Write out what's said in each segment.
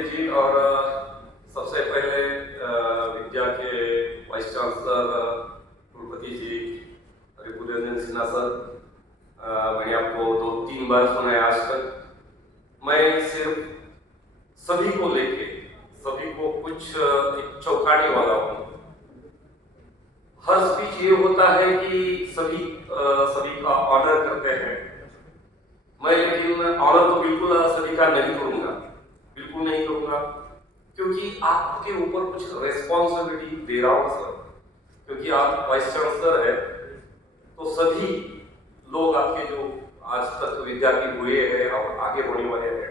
नमस्ते जी। और सबसे पहले विद्या के वाइस चांसलर कुलपति जी रिपुदरंजन सिन्हा सर, मैंने आपको 2-3 बार सुना है आज तक। मैं सिर्फ सभी को लेके सभी को कुछ एक चौंकाने वाला हूँ। हर स्पीच ये होता है कि सभी का ऑर्डर करते हैं। मैं लेकिन ऑर्डर तो बिल्कुल सभी का नहीं करूंगा, बिल्कुल नहीं करूंगा, क्योंकि आपके ऊपर कुछ रेस्पॉन्सिबिलिटी दे रहा हूं सर। क्योंकि आप वाइस चांसलर है तो सभी लोग आपके जो आज तक विद्यार्थी हुए हैं और आगे होने वाले हैं,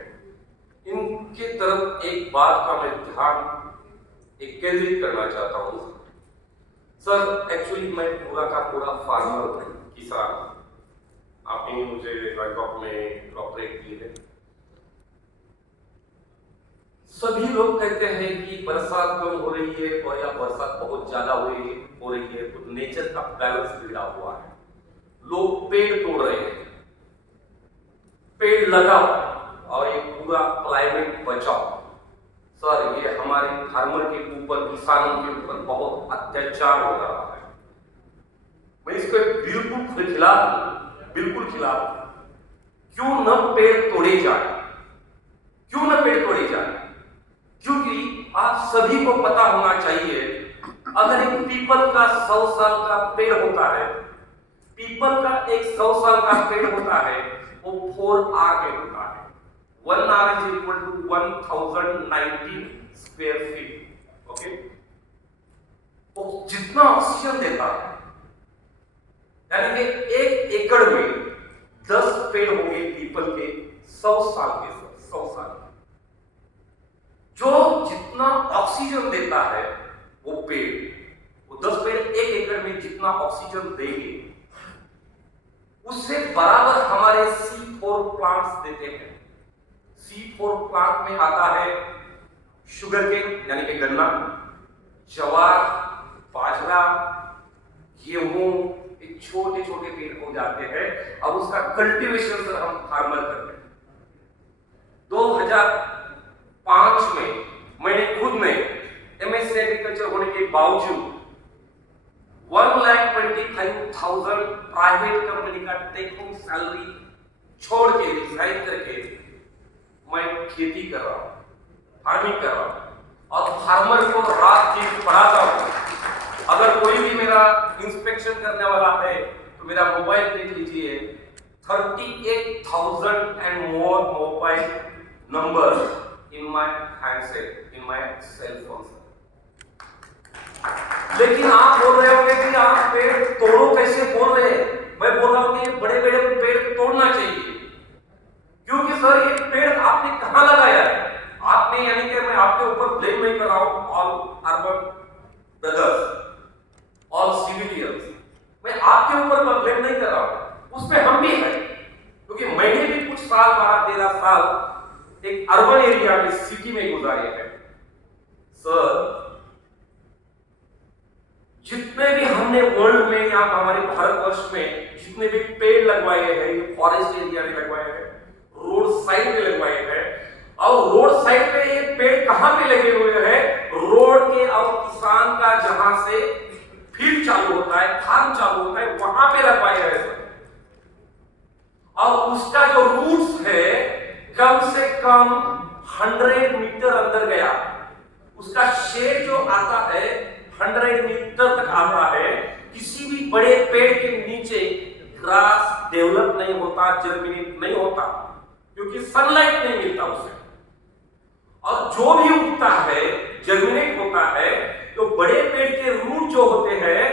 इनके तरफ एक बात का मैं ध्यान केंद्रित करना चाहता हूँ सर। एक्चुअली मैं पूरा का पूरा फार्मर हूँ, किसान। आपने मुझे बैंकॉक में डॉक्टरेट की है। सभी लोग कहते हैं कि बरसात कम हो रही है और या बरसात बहुत ज्यादा हो रही है, तो नेचर का बैलेंस बिगड़ा हुआ है। लोग पेड़ तोड़ रहे हैं। पेड़ लगाओ और ये पूरा क्लाइमेट बचाओ। सर, ये हमारे फार्मर के ऊपर, किसानों के ऊपर बहुत अत्याचार हो रहा है। मैं इसको बिल्कुल खिलाफ, बिल्कुल खिलाफ। क्यों न पेड़ तोड़े जाए, क्यों न पेड़ तोड़े जाए? क्योंकि आप सभी को पता होना चाहिए, अगर एक पीपल का 100 साल का पेड़ होता है, पीपल का एक 100 साल का पेड़ होता है, वो 4 आर में होता है। 1 R is equal to 1019 square feet. Okay, वो जितना ऑक्सीजन देता है, यानी कि 1 एकड़ में 10 पेड़ होंगे पीपल के 100 साल के, 100 साल। जो जितना ऑक्सीजन देता है वो पेड़, वो 10 पेड़ 1 एकड़ में जितना ऑक्सीजन देंगे, उससे बराबर हमारे C4 प्लांट्स देते हैं। C4 प्लांट में आता है शुगर केन यानी कि गन्ना, ज्वार, बाजरा, गेहूं, एक छोटे छोटे पेड़ हो जाते हैं। अब उसका कल्टीवेशन सर हम फार्मर करते हैं। 2005 में मैंने खुद में MSc एग्रीकल्चर होने के बावजूद 1,25,000 प्राइवेट कंपनी का टेक होम सैलरी छोड़ के, रिजाइन करके मैं खेती कर रहा हूँ, फार्मिंग कर रहा हूँ और फार्मर को रात दिन पढ़ाता हूँ। अगर कोई भी मेरा इंस्पेक्शन करने वाला है तो मेरा मोबाइल देख लीजिए, 38,000 and more mobile numbers in my handset, in my cell phone. लेकिन आप बोल रहे होंगे कि आप पेड़ तोड़ो, कैसे बोल रहे हैं? मैं बोल रहा हूं कि बड़े बड़े पेड़ तोड़ना चाहिए, क्योंकि सर ये पेड़ आपने कहां लगाया है? आपने, यानी कि मैं आपके ऊपर ब्लेम नहीं कर रहा हूं, all urban brothers, all civilians, मैं आपके ऊपर ब्लेम नहीं कर रहा हूं, उसमें हम भी हैं। क्योंकि मैंने भी कुछ साल, 12-13 साल एक अर्बन एरिया में, सिटी में गुजारे हैं। सर, जितने भी हमने वर्ल्ड में या हमारे भारतवर्ष में जितने भी पेड़ लगवाए हैं, ये फॉरेस्ट एरिया में लगवाए हैं, रोड साइड में लगवाए हैं। और रोड साइड पे ये पेड़ कहां पे लगे हुए हैं? रोड के और किसान का जहां से फील्ड चालू होता है, फार्म चालू होता है, वहां पे लगवाए हैं सर। और उसका जो रूट्स है कम से कम 100 मीटर अंदर गया, उसका शेड जो आता है 100 मीटर तक आता है। किसी भी बड़े पेड़ के नीचे ग्रास डेवलप नहीं होता, जर्मिनेट नहीं होता, क्योंकि सनलाइट नहीं मिलता उसे। और जो भी उगता है, जर्मिनेट होता है, तो बड़े पेड़ के रूट जो होते हैं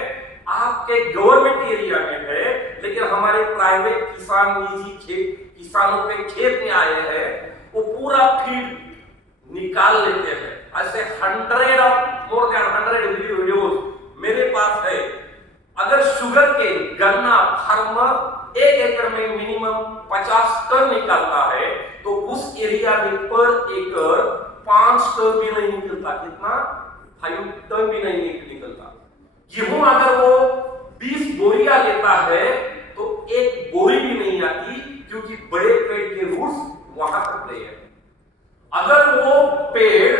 आपके गवर्नमेंट एरिया में है, लेकिन हमारे प्राइवेट किसान, निजी किसानों के खेत में आए हैं, वो पूरा फील्ड निकाल लेते हैं। ऐसे 100 वीडियोस मेरे पास है। अगर शुगर के गन्ना फार्मर 1 एकड़ में मिनिमम 50 टन निकालता है, तो उस एरिया में पर एकड़ 5 टन भी नहीं निकलता। कितना? 5 टन भी नहीं निकलता। गेहूं अगर वो 20 बोरियां लेता है तो 1 बोरी भी नहीं आती, क्योंकि बड़े पेड़ के रूट्स वहां तक गए हैं। अगर वो पेड़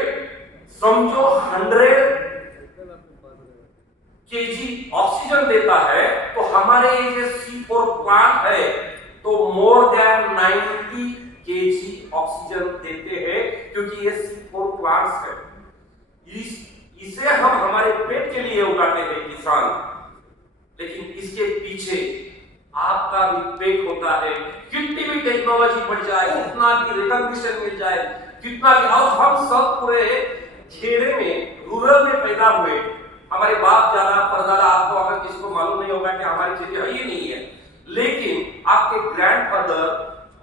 समझो 100 केजी ऑक्सीजन देता है, तो हमारे ये जो C4 प्लांट है तो मोर देन 90 केजी ऑक्सीजन देते हैं, क्योंकि ये C4 प्लांट्स है। इसे हम हमारे पेट के लिए उगाते हैं किसान, लेकिन इसके पीछे आपका भी पेट होता है। कितनी भी टेक्नोलॉजी बढ़ जाए, कितना भी रिकॉग्निशन मिल जाए, कितना भी, और हम सब पूरे घेरे में, रूरल में पैदा हुए, हमारे बाप दादा परदादा, आपको अगर किसी को मालूम नहीं होगा कि हमारी खेती है ही नहीं है, लेकिन आपके ग्रैंडफादर,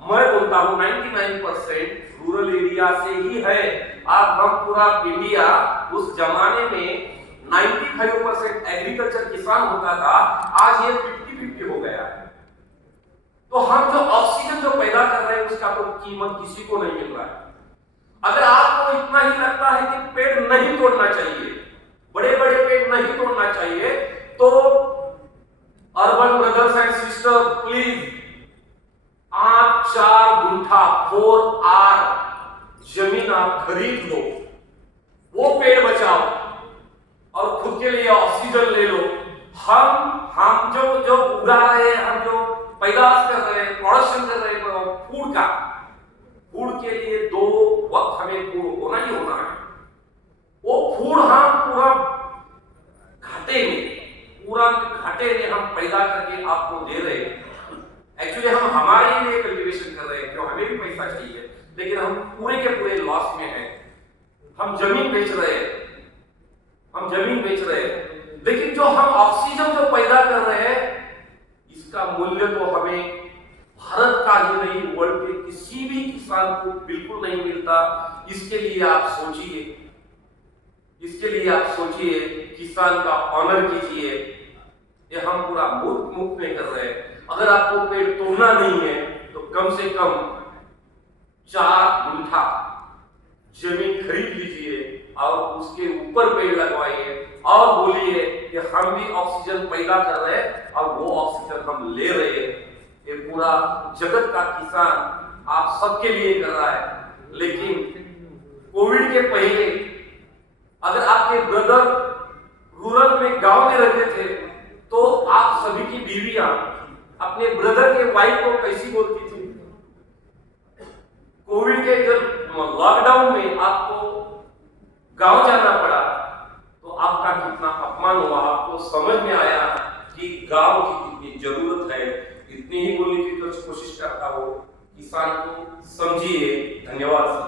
मैं बोलता हूं 99% रूरल एरिया से ही है। आप हम पूरा इंडिया उस जमाने में 95% एग्रीकल्चर किसान होता था, आज ये 50-50 हो गया है। तो हम जो ऑक्सीजन जो पैदा कर रहे हैं उसका तो कीमत किसी को नहीं मिल रहा है। अगर आपको इतना ही लगता है कि पेड़ नहीं तोड़ना चाहिए, बड़े बड़े पेड़ नहीं तोड़ना चाहिए, तो urban brothers and sister please, आप 4 गुंठा 4R जमीन आप खरीद लो, वो पेड़ बचाओ और खुद के लिए ऑक्सीजन ले लो। हम जो उगा रहे हैं, हम जो पैदावार कर रहे हैं, प्रोडक्शन कर रहे हैं फूड के लिए 2 वक्त हमें फूड होना ही होना है। वो फूड हम पूरा घाटे में हम पैदा करके आपको दे रहे हैं। एक्चुअली हम हमारे लिए कल्टीवेशन कर रहे हैं, क्यों, हमें भी पैसा चाहिए, लेकिन हम पूरे के पूरे लॉस में हैं। हम जमीन बेच रहे हैं, लेकिन जो हम ऑक्सीजन जो पैदा कर रहे हैं, इसका मूल्य तो हमें भारत का ही नहीं, वर्ल्ड के किसी भी किसान को बिल्कुल नहीं मिलता। इसके लिए आप सोचिए, किसान का ऑनर कीजिए। ये हम पूरा मुफ्त में कर रहे हैं। अगर आपको पेड़ तोड़ना नहीं है तो कम से कम 4 गुंठा जमीन खरीद लीजिए और उसके ऊपर पेड़ लगवाइए और बोलिए कि हम भी ऑक्सीजन पैदा कर रहे हैं और वो ऑक्सीजन हम ले रहे हैं। ये पूरा जगत का किसान आप सबके लिए कर रहा है। लेकिन कोविड के पहले अगर आपके ब्रदर रूरल में, गांव में रहते थे, तो आप सभी की बीवियां अपने ब्रदर के वाइफ को कैसी बोलती थी? कोविड के जब लॉकडाउन में आपको गांव जाना पड़ा तो आपका कितना अपमान हुआ, आपको समझ में आया कि गांव की कितनी जरूरत है। इतनी ही बोलने की कोशिश करता हो, किसान को समझिए। धन्यवाद सर।